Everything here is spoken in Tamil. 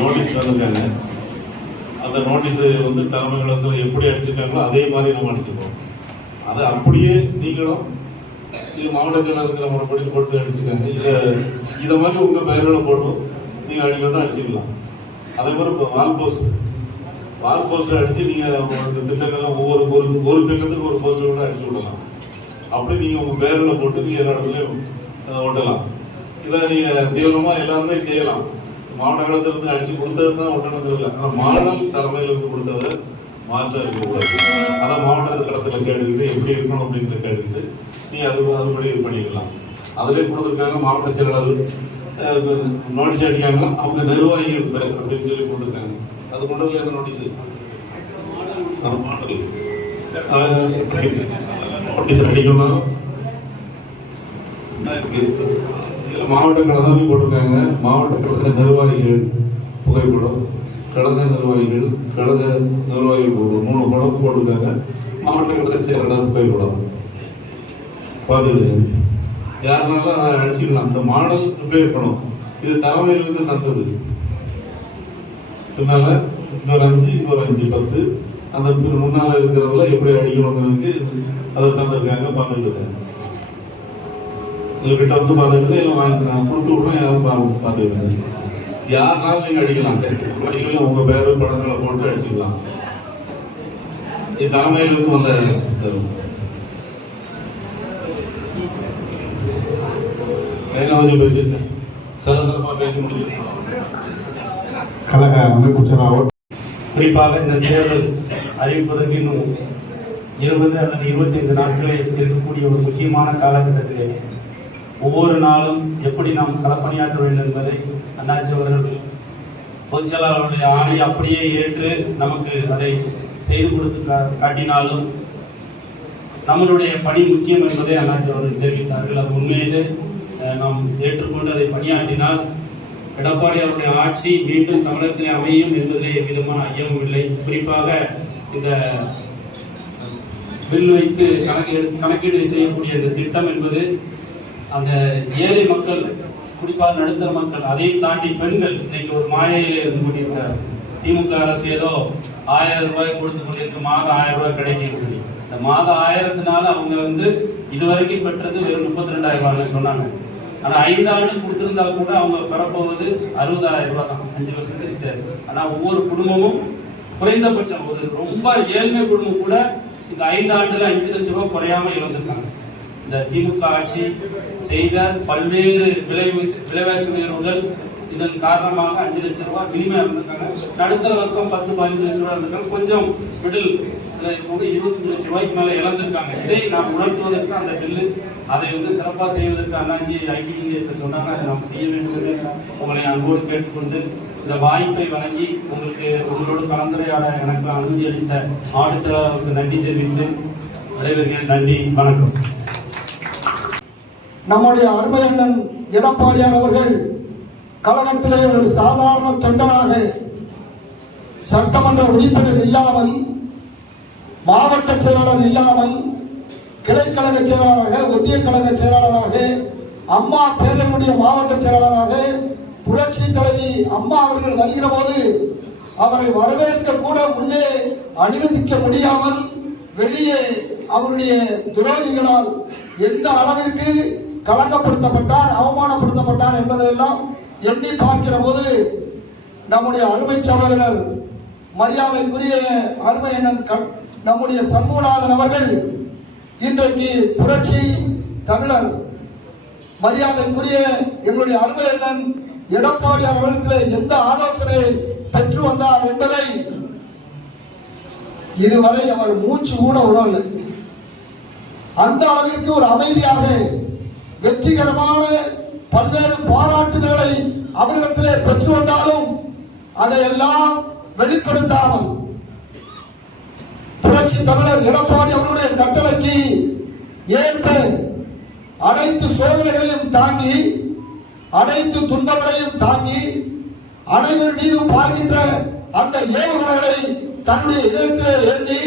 நோட்டீஸ் தந்திருக்காங்க. அந்த நோட்டீஸ் வந்து தலைமை கழகத்தில் எப்படி அடிச்சிருக்காங்களோ அதே மாதிரி நம்ம அடிச்சிருக்கோம். அதை அப்படியே நீங்களும் இது மாவட்ட செயலாளர் முறைப்படி போட்டு அடிச்சிருக்காங்க. இதை மாதிரி உங்கள் பெயர்களை போட்டும் நீங்கள் அடிக்கணும் அடிச்சுக்கலாம். அதே மாதிரி இப்போ வால் போஸ்டர் அடித்து நீங்கள் உங்களுக்கு திட்டங்களை ஒரு திட்டத்துக்கு ஒரு போஸ்டர் கூட அடிச்சு விடலாம். அப்படி நீங்கள் உங்கள் பெயர்களை போட்டு நீங்கள் எல்லா இடத்துலையும் ஒட்டலாம். இதை நீங்கள் தீவிரமாக எல்லாருமே செய்யலாம். மாவட்ட கழகத்திலிருந்து அடிச்சு கொடுத்தது தான் ஒட்டணுங்கிறது இல்லை. ஆனால் மாடல் தலைமையிலிருந்து கொடுத்ததை மாற்றம் இருக்கக்கூடாது. அதான் மாவட்ட கழகத்தில் கேட்டுக்கிட்டு எப்படி இருக்கணும் அப்படிங்கிற கேட்டுக்கிட்டு நீங்கள் அதுபடி இது பண்ணிக்கலாம். அதிலே கொடுத்துருக்காங்க. மாவட்ட செயலாளர் நோட்டீஸ் அடிக்காங்களா அவங்க நிர்வாகிகள் பேர் அப்படின்னு சொல்லி கொடுத்துருக்காங்க. அது கொண்டதில் எந்த நோட்டீஸு அது மாடல் நோட்டீஸ் அடிக்கணும் மாவட்ட கழகமே போட்டிருக்காங்க. மாவட்ட கழக நிர்வாகிகள் புகைப்படம், கழக நிர்வாகிகள் 3 படம் போட்டிருக்காங்க. மாவட்ட கழக செயலாளர் புகைப்படம் பார்த்துட்டு யாருனாலும் அதை அடிச்சுக்கலாம். அந்த மாடல் எப்படி இருக்கணும், இது தலைமையிலிருந்து தந்தது. பின்னால இன்னொரு 5 10 அந்த முன்னால இருக்கிறதுல எப்படி அடிக்கணுங்கிறதுக்கு அதை தந்திருக்காங்க. பார்த்துட்டு கிட்ட வந்து பார்த்துட்டு நான் கொடுத்து விட்றேன். யாரும் பார்த்துக்கிட்டேன். யாருனாலும் நீங்கள் அடிக்கலாம். உங்க பேரு படங்களை போட்டு அடிச்சுக்கலாம். இது தலைமையிலிருந்து வந்த சார் பேசியிருக்கேன். பேசி முடிச்சிருக்கேன். கழக அமைப்பு குறிப்பாக இந்த தேர்தல் அறிவிப்பதற்கு இன்னும் 20 அல்லது 25 நாட்களே இருக்கக்கூடிய ஒரு முக்கியமான காலகட்டத்திலே ஒவ்வொரு நாளும் எப்படி நாம் களப்பணியாற்ற வேண்டும் என்பதை அண்ணாச்சி அவர்கள் பொதுச் செயலாளருடைய ஆணை அப்படியே ஏற்று நமக்கு அதை செய்து கொடுத்து காட்டினாலும் நம்மளுடைய பணி முக்கியம் என்பதை அண்ணாச்சி அவர்கள் தெரிவித்தார்கள். அது உண்மையிலே நாம் ஏற்றுக்கொண்டு அதை பணியாற்றினால் எடப்பாடி அவருடைய ஆட்சி மீண்டும் தமிழகத்திலே அமையும் என்பதிலே எவ்விதமான ஐயமும் இல்லை. குறிப்பாக இந்த பில் வைத்து கணக்கீடு செய்யக்கூடிய இந்த திட்டம் என்பது அந்த ஏழை மக்கள், குறிப்பாக நடுத்தர மக்கள், அதையும் தாண்டி பெண்கள் இன்னைக்கு ஒரு மாயையிலே இருந்து கொண்டிருக்கிறார். திமுக அரசு ஏதோ 1000 ரூபாய் கொடுத்து கொண்டிருக்கு, மாதம் 1000 ரூபாய் கிடைக்கும் சொல்லி. இந்த மாதம் 1000த்தினால அவங்க இதுவரைக்கும் பெற்றது வெறும் 32,000 ரூபாய்னு சொன்னாங்க. ஆனா 5 ஆண்டு கொடுத்திருந்தா கூட அவங்க பெறப்போவது 60,000 ரூபாய் தான் 5 வருஷத்துக்கு சரி. ஆனா ஒவ்வொரு குடும்பமும் குறைந்தபட்சம் ஒரு ரொம்ப ஏழ்மை குடும்பம் கூட இந்த 5 ஆண்டுல 5 லட்சம் ரூபாய் குறையாம இழந்திருக்காங்க. இந்த திமுக ஆட்சி செய்த பல்வேறு விலைவாசி உயர்வுகள் இதன் காரணமாக 5 லட்சம் ரூபாய் மினிமம் இருந்திருக்காங்க. நடுத்தர வர்க்கம் 10-15 லட்சம் ரூபாய் இருந்திருக்காங்க. கொஞ்சம் மிடில் 25 லட்சம் ரூபாய்க்கு மேல இழந்திருக்காங்க. இதை நாம் உணர்த்துவதற்கு அந்த பில்லு அதை சிறப்பாக செய்வதற்கு அண்ணாச்சி ஐடி சொன்னாங்க. அதை நாம் செய்ய வேண்டும் என்று உங்களை அன்போடு கேட்டுக்கொண்டு இந்த வாய்ப்பை வழங்கி உங்களோடு கலந்துரையாட எனக்கு அனுமதி அளித்த மாவட்ட செயலாளருக்கு நன்றி தெரிவித்து விடைபெறுகிறேன். நன்றி, வணக்கம். நம்முடைய அருமை அண்ணன் எடப்பாடியார் அவர்கள் கழகத்திலே ஒரு சாதாரண தொண்டனாக, சட்டமன்ற உறுப்பினர் இல்லாமல், மாவட்ட செயலாளர் இல்லாமல், கிளைக்கழக செயலாளராக, ஒன்றிய கழக செயலாளராக, அம்மா பேரவையுடைய மாவட்ட செயலாளராக புரட்சி தலைவி அம்மா அவர்கள் வருகிற போது அவரை வரவேற்க கூட உள்ளே அனுமதிக்க முடியாமல் வெளியே அவருடைய துரோகிகளால் எந்த அளவிற்கு களங்கப்படுத்தப்பட்டார், அவமானப்படுத்தப்பட்டார் என்பதையெல்லாம் எண்ணி பார்க்கிற போது நம்முடைய அருமை சகோதரர் மரியாதைக்குரிய அருமை அண்ணன் நம்முடைய சண்முகநாதன் அவர்கள் இன்றைக்கு புரட்சி தமிழர் மரியாதைக்குரிய எங்களுடைய அருமை அண்ணன் எடப்பாடியார் அவர்களிடத்தில் எந்த ஆலோசனை பெற்று வந்தார் என்பதை இதுவரை அவர் மூச்சு கூட விடவில்லை. அந்த அளவிற்கு ஒரு அமைதியாக வெற்றிகரமான பல்வேறு பாராட்டுதல்களை அவரிடத்திலே பெற்று வந்தாலும் அதையெல்லாம் வெளிப்படுத்தாமல் புரட்சி தமிழர் எடப்பாடி அவர்களுடைய கட்டளைக்கு ஏற்ப அனைத்து சோதனைகளையும் தாங்கி, அனைத்து துன்பங்களையும் தாங்கி, அனைவர் மீதும் பாய்கின்ற அந்த ஏவுகணைகளை தன்னுடைய இதயத்திலே ஏந்தி